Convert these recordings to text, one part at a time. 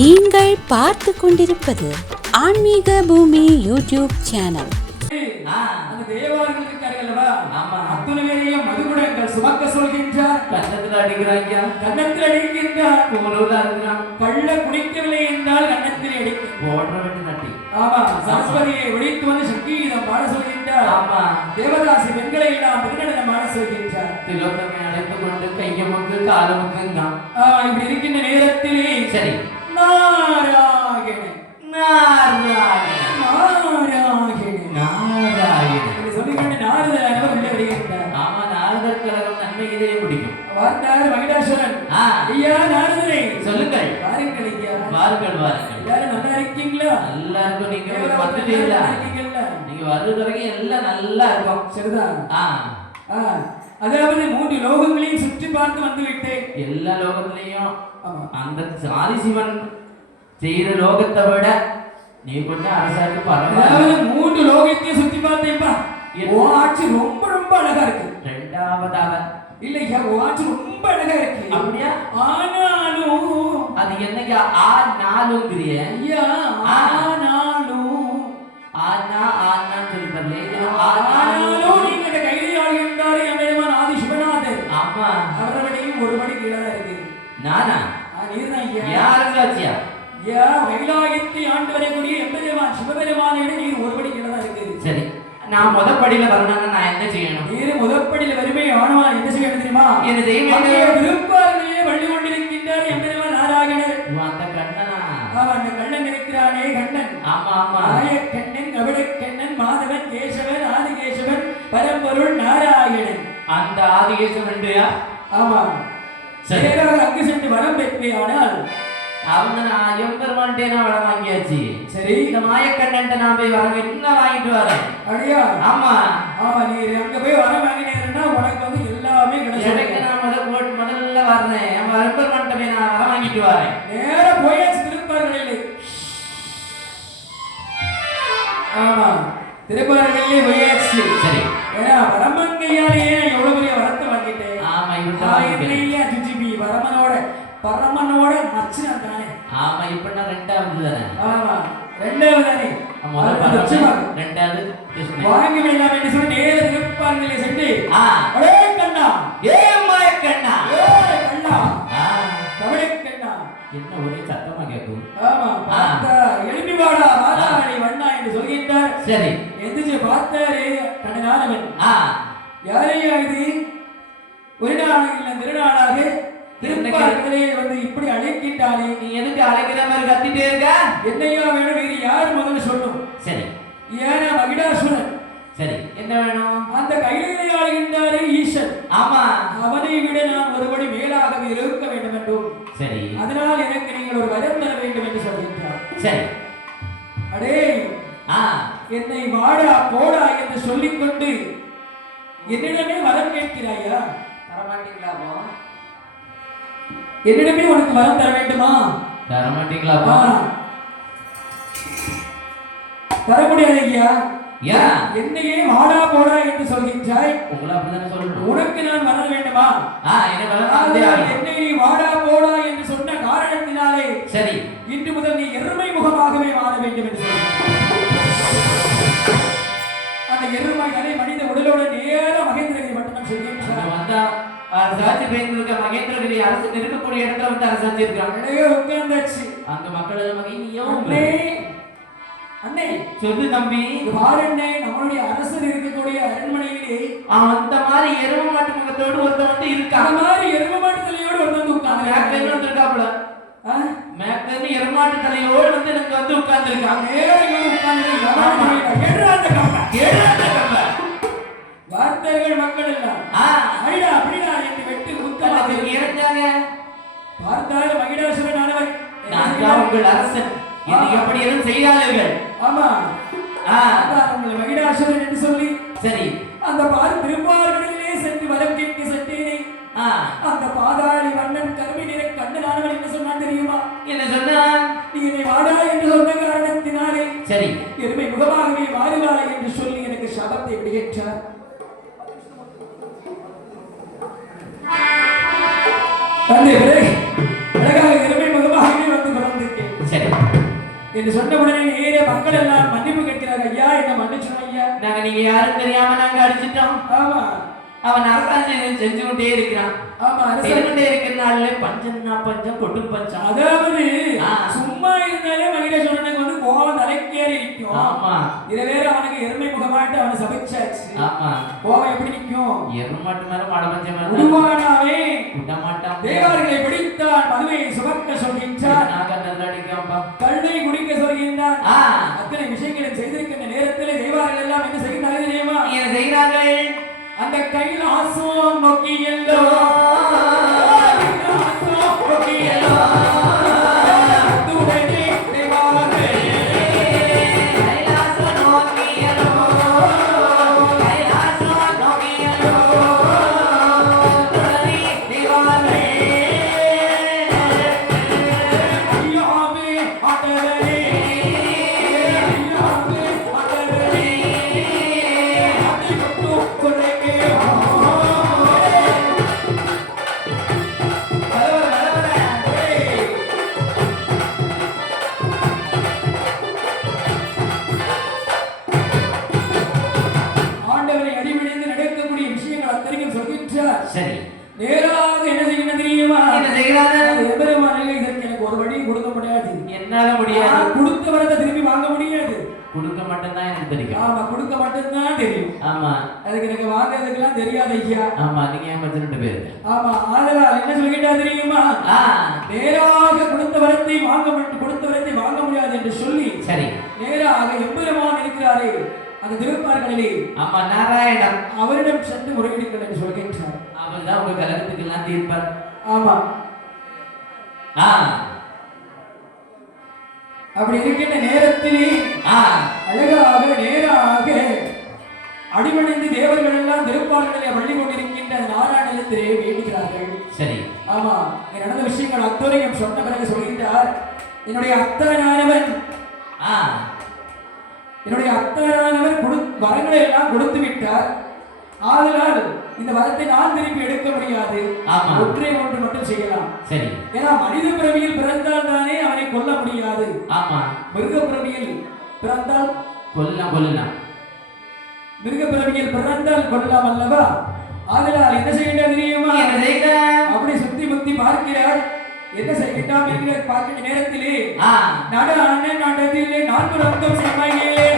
நீங்கள் பார்த்து கொண்டிருப்பது ஆன்மீக பூமி யூடியூப் சேனல். அந்த தேவார்கள் இருக்கார்களவா, அத்துணை பேரையும் மதுகுடங்கள் சுமக்க சொல்கின்றார். கன்னத்தில் அடிக்கிறாங்க, கன்னத்தில் அடிக்கின்றார். கள்ள குடிக்கவில்லை என்றால் கன்னத்தில் அடிக்கும். ஆமா, சரஸ்வதியை ஒழித்து வந்து சங்கீதம் பாட சொல்கின்றார். ஆமா, தேவதாசி பெண்களை எல்லாம் திருநடனம் பாட சொல்கின்றார். திலோத்தமை அழைத்து கொண்டு கையமுக்கு காலமுக்கு இப்படி இருக்கின்ற நேரத்திலே சரி நாராயணன் நாராயணன் நாராயணன் நாராயணன் சொல்லிக்கொண்டு நாரதர் உள்ளே வருகின்றார். ஆமா, நாரதர் கழகம் நன்மையிலே முடியும். வார்த்தார் மகிடாசுரன். ஐயா நாரதரை சொல்லுங்கள். வாருங்கள் ஐயா, வாருங்கள் வாருங்கள். எல்லாரும் நல்லா இருக்கீங்களா? நல்லா இருக்கும். நீங்க வந்துட்டீங்களா? நீங்க வர்றது வரைக்கும் எல்லாம் நல்லா இருக்கும். சரிதான். அதாவது 3 லோகங்களையும் சுற்றி பார்த்து வந்து விட்டேன். எல்லா லோகத்திலையும் அந்த ஆதிசிவன் செய்யற லோகத்தை விட நீ கொஞ்சம் அரசாக்கு பரவாயில்ல. 3 லோகத்தையும் சுற்றி பார்த்தேன்ப்பா. ஆட்சி ரொம்ப ரொம்ப அழகா இருக்கு. ரெண்டாவதாக இல்லையா, ஆட்சி ரொம்ப அழகா இருக்கு. அப்படியா? ஆனாலும் அது என்னங்க ஆனாலும்ங்கறிய ஐயா, ஆனாலும் ஆனா ஆனான்னு சொல்லிட்டே. ஆனாலும் நீங்க கையில ஆளுகின்றாரு எம்பெருமான் ஆதி சிவநாதர். ஆமா, அவரவனையும் ஒரு படி கீழே தான் இருக்கு. நானா? நீதான் ஐயா. யாருங்களாச்சியா? ஐயா, கைலாயத்தை ஆண்டு வரக்கூடிய எம்பெருமான் சிவபெருமானை விட நீர் ஒரு படி கீழே தான் இருக்கு. சரி, நான் முதற்படியில வரணும்னா நான் என்ன செய்யணும்? நீர் முதற்படியில வருமே ஆனவா என்ன செய்யணும் தெரியுமா? என்ன செய்ய விருப்பாரிலே வள்ளி கொண்டிருக்கின்றார் எம்பெருமான் நாராயணர். அந்த கண்ணனா? அந்த கண்ணன் இருக்கிறானே கண்ணன். ஆமா ஆமா, நாயக்கண்ணன், கவிடக்கண்ணன், மாதவன், கேசவன், ஆதிகேசவன், பரம்பொருள் நாராயணன். அந்த ஆதிகேசவன். ஆமா, சரி. அங்கு சென்று வரம் பெற்றேயானால் அவங்க நான் எம்பெருமான்ட்டே நான் வரம் வாங்கியாச்சு. சரி, இந்த மாயக்கண்ணன்ட்ட நான் போய் வரம் என்ன வாங்கிட்டு வரேன். அப்படியா? ஆமா ஆமா, நீ அங்க போய் வரம் வாங்கினேன்னா உனக்கு வந்து எல்லாமே கிடைக்கும். நான் முதல்ல வரேன், நம்ம எம்பெருமான்ட்ட போய் நான் வரம் வாங்கிட்டு வரேன். நேரா போயாச்சு திருப்பார்களிலே. ஆமா, திருப்பார்களிலே போயாச்சு. சரி, ஏன்னா வரமங்கையாலே எவ்வளவு பெரிய வரத்தை வாங்கிட்டேன். ஆமா, இல்லையா ஜிஜிபி வரமனோட பரமனோட மச்சன் தானே. ஆமா, இப்ப நான் ரெண்டாவது தானே. ஆமா, ரெண்டாவது தானே. ரெண்டாவது வாங்கி விடலாம் என்று சொல்லி நேர திருப்பார்களை சென்று அடே கண்ணா, ஏ மாய கண்ணா, ஏ கண்ணா, கவலை கண்ணா, என்ன ஒரே சத்தமா கேட்கும். ஆமா, பார்த்தா எழுப்பி வாடா வாதாடி வண்ணா என்று சொல்கின்றார். சரி, எந்திரிச்சு பார்த்தாரு கண்ணனானவன். யாரையா இது? ஒரு நாளாக இல்லை திருநாளாக திருப்பார்களை வந்து இப்படி அழைக்கின்றானே, நீ எதுக்கு அழைக்கிற மாதிரி கத்திட்டே இருக்க? என்னையா வேணும்? வேறு யார் முதல்ல சொல்லும். சரி, ஏன்னா மகிடாசுரன். சரி, என்ன வேணும்? அந்த கையிலே ஆளுகின்றாரு ஈசன். ஆமா, அவனை விட நான் ஒருபடி மேலாக இருக்க வேண்டும் என்றும். சரி, அதனால் எனக்கு நீங்கள் ஒரு வரம் தர வேண்டும் என்று சொல்கின்றார். சரி, அடே என்னை வாடா போடா என்று சொல்லிக்கொண்டு என்னிடமே வரம் கேட்கிறாயா? தரமாட்டீங்களா? என்னிடமே உனக்கு வரம் தர வேண்டுமா? தர மாட்டீங்களா? தர முடியாது ஐயா. என்னையே வாடா போடா என்று சொல்கின்றாய். உங்களை அப்படிதானே சொல்லணும். உனக்கு நான் வர வேண்டுமா? என்னை நீ வாடா போடா என்று சொன்ன காரணத்தினாலே சரி, இன்று முதல் நீ எருமை முகமாகவே வாழ வேண்டும் என்று சொல்கிறார். அந்த எருமை அதே மனித உடலோட நேர மகேந்திரகிரி பட்டணம் சொல்கின்றார். அரசாட்சி பேர்ந்திருக்க மகேந்திரகிரி அரசு இருக்கக்கூடிய இடத்துல வந்து அரசாட்சி இருக்காங்க. உட்கார்ந்தாச்சு. அந்த மக்கள் அண்ணே அண்ணே சொல்லு தம்பி. வாரண்ணே, நம்மளுடைய அரசர் இருக்கக்கூடிய அரண்மனையிலே அந்த மாதிரி எரும மாட்டு முகத்தோடு ஒருத்தன் வந்து இருக்கா. அந்த மாதிரி எரும மாட்டு தலையோடு ஒருத்தன் வந்து உட்கார்ந்து மேக்கன்னு வந்திருக்காப்புல. மேக்கன்னு எருமாட்டு தலையோடு வந்து எனக்கு வந்து உட்கார்ந்துருக்கான். நேரம் உட்கார்ந்து வார்த்தைகள் மக்கள் எல்லாம் அடிடா அப்படிடா என்று வெட்டு குத்தமாக இறந்தாங்க. பார்த்தாரு மகிடாசுரன் ஆனவர். நான் உங்கள் அரசன், இது எப்படி எதுவும் செய்யாதீர்கள். ஆமா, உங்கள் மகிடாசுரன் என்று சொல்லி சரி, அந்த திருப்பார்களிலே சென்று வரம் கேட்க சென்றேனே. அந்த பாதாளி மன்னன் கருமை நிற கண்ணனானவன் என்ன சொன்னான் தெரியுமா? என்ன சொன்னான்? நீ என்னை வாடா என்று சொன்ன காரணத்தினாலே சரி, எருமை முகமாகவே மாறுவாய் என்று சொல்லி எனக்கு சாபத்தை விடுகின்றார். தந்தை அழகாக எருமை முகமாகவே வந்து பிறந்திருக்கேன். என்று சொன்ன உடனே நேரே மக்கள் எல்லாம் மன்னிப்பு கேட்கிறாங்க. ஐயா என்ன மன்னிச்சிடும் ஐயா, நாங்க நீங்க யாரும் தெரியாம நாங்க அடிச்சிட்டோம். ஆமா அவன் அரசாங்கம் செஞ்சு கொண்டே இருக்கிறான். ஆமா செய்து கொண்டே இருக்கிறனால பஞ்சம்னா பஞ்சம் கொட்டு பஞ்சம். அதாவது சும்மா இருந்தாலே மகிழேஸ்வரனுக்கு வந்து கோவம் தலைக்கேறி நிற்கும். ஆமா இதை வேற அவனுக்கு எருமை முகமாட்டு அவனை சபிச்சாச்சு. ஆமா கோவம் எப்படி நிற்கும்? எருமாட்டு மேல மழை பஞ்சம் மேல உருவானாவே விடமாட்டான். தேவார்களை பிடித்தான், மதுவை சுமக்க சொல்கின்றான், கல்லை குடிக்க சொல்கின்றான். அத்தனை விஷயங்களை செய்திருக்கின்ற நேரத்தில் தேவார்கள் எல்லாம் என்ன செய்கிறார்கள் தெரியுமா? என்ன செய்கிறார்கள்? அந்த கைலாசம் நோக்கி எல்லோ நோக்கி எல்லோ சரி நேராக என்ன செய்யணும் தெரியுமா? என்ன செய்கிறார்கள்? எபெருமானே இதற்கு எனக்கு ஒரு வழி கொடுக்க முடியாது. என்னால முடியாது. கொடுத்த வரத திருப்பி வாங்க முடியாது. கொடுக்க மட்டும் தான் எனக்கு தெரியும். ஆமா கொடுக்க மட்டும் தான் தெரியும். ஆமா அதுக்கு எனக்கு வாங்குறதுக்கெல்லாம் தெரியாது ஐயா. ஆமா நீங்க ஏமாத்தி 2 பேர். ஆமா ஆதலால் என்ன சொல்லிட்டா தெரியுமா? நேராக கொடுத்த வரத்தை வாங்க முடியாது என்று சொல்லி சரி நேராக எம்பெருமான் இருக்கிறாரே அந்த திருப்பார்களிலே ஆமா நாராயணன் அவரிடம் சென்று முறையிடுங்கள் என்று சொல்கின்றார். அவர் தான் உங்க கலகத்துக்கு எல்லாம் தீர்ப்பார். ஆமா அப்படி இருக்கின்ற நேரத்திலே அழகாக நேராக அடிமணிந்து தேவர்கள் எல்லாம் திருப்பார்களிலே வள்ளி கொண்டிருக்கின்ற நாராயணத்திலே வேண்டுகிறார்கள். சரி ஆமா நடந்த விஷயங்கள் அத்தனையும் சொன்ன பிறகு சொல்கின்றார், என்னுடைய அத்தனானவன் வரங்களை எல்லாம் கொடுத்து விட்டார். ஆதலால் இந்த வரத்தை நான் திருப்பி எடுக்க முடியாது. ஒன்றே ஒன்று மட்டும் செய்யலாம். சரி ஏன்னா மனித பிறவியில் பிறந்தால் தானே அவனை கொல்ல முடியாது. ஆமா மிருக பிறவியில் பிறந்தால் கொல்லலாம். மிருக பிறவியில் பிறந்தால் கொல்லலாம் அல்லவா? ஆதலால் என்ன செய்ய தெரியுமா? அப்படி சுத்தி முத்தி பார்க்கிறார். என்ன செய்கிட்டாம் என்கிற பார்க்கின்ற நேரத்திலே நடத்திலே 4 ரத்தம் செம்மையிலே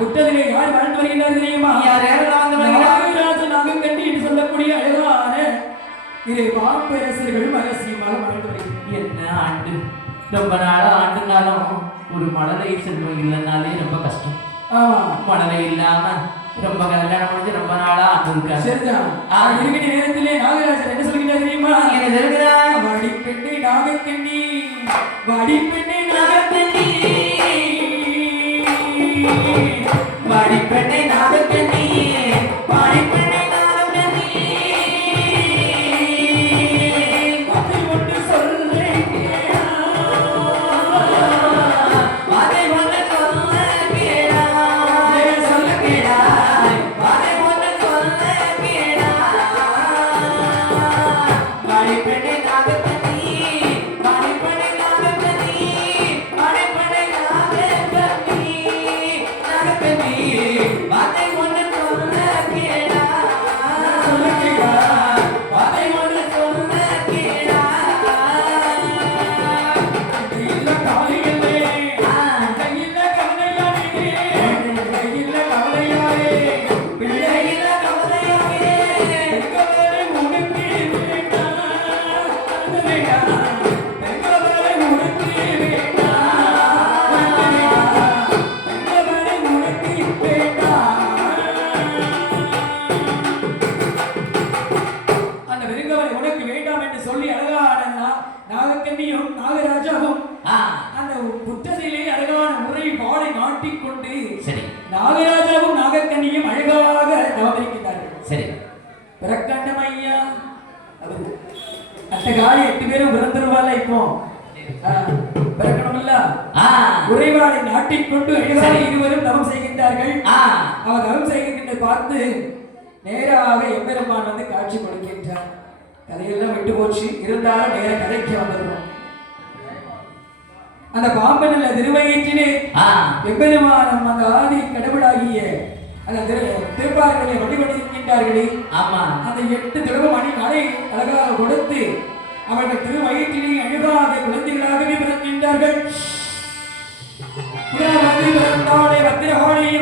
குட்டத்திலே யார் வாழ்ந்து வருகிறார் தெரியுமா? நாகக்கண்டி என்று சொல்லக்கூடிய அழகான இதை பாம்பரசர்கள் ரகசியமாக வாழ்ந்து வருகிறார். என்ன ஆண்டு ரொம்ப நாளா ஆண்டுனாலும் ஒரு மழலை செல்வம் இல்லைனாலே ரொம்ப கஷ்டம். மழலை இல்லாம ரொம்ப கல்யாணம் முடிஞ்சு ரொம்ப நாளா ஆண்டு இருக்காரு. சரிதான் இருக்கிற நேரத்திலே நாகராஜர் என்ன சொல்கிறார் தெரியுமா? என்ன சொல்கிறார்? வடிப்பெண்ணை நாகக்கண்ணி வடிப்பெண்ணை நாகக்கண்ணி வாடிப்பெண்ணை நாகக்கண்ணி வாடிப்பெண்ணை நாகக்கண்ணி அதை ஒன்று சொல்றேன் அதை ஒன்று சொல்ல கேடா சொல்ல கேடா அதை ஒன்று சொல்ல கேடா வாடிப்பெண்ணை நாகக்கண்ணி வாடிப்பெண்ணை நாகக்கண்ணி வாடிப்பெண்ணை நாகக்கண்ணி நாகக்கண்ணி வாதை நாகராஜாவும் நாகக்கண்ணியும் அழகாக தவமிருக்கிறார்கள். சரி, பிறக்கண்டம் ஐயா அந்த காலி 8 பேரும் பிறந்துருவாள். இப்போ பிறக்கணும்ல, உறைவாளை நாட்டிக்கொண்டு அழகாக இருவரும் தவம் செய்கின்றார்கள். அவர் தவம் செய்கின்ற பார்த்து நேராக எம்பெருமான் வந்து காட்சி கொடுக்கின்றார். கதையெல்லாம் விட்டு போச்சு, இருந்தாலும் நேர கதைக்கு வந்துடும். அந்த பாம்பனில் திருவயிற்றிலே எம்பெருமானம் அந்த ஆதி கடவுளாகிய அந்த திருப்பார்களை வழிபட்டிருக்கின்றார்களே, அந்த 8 திரவ மணி மழை அழகாக கொடுத்து அவர்கள் திருவயிற்றிலே அழகாக குழந்தைகளாகவே பிறக்கின்றார்கள். பிறந்தாலே பத்திரகாளியும்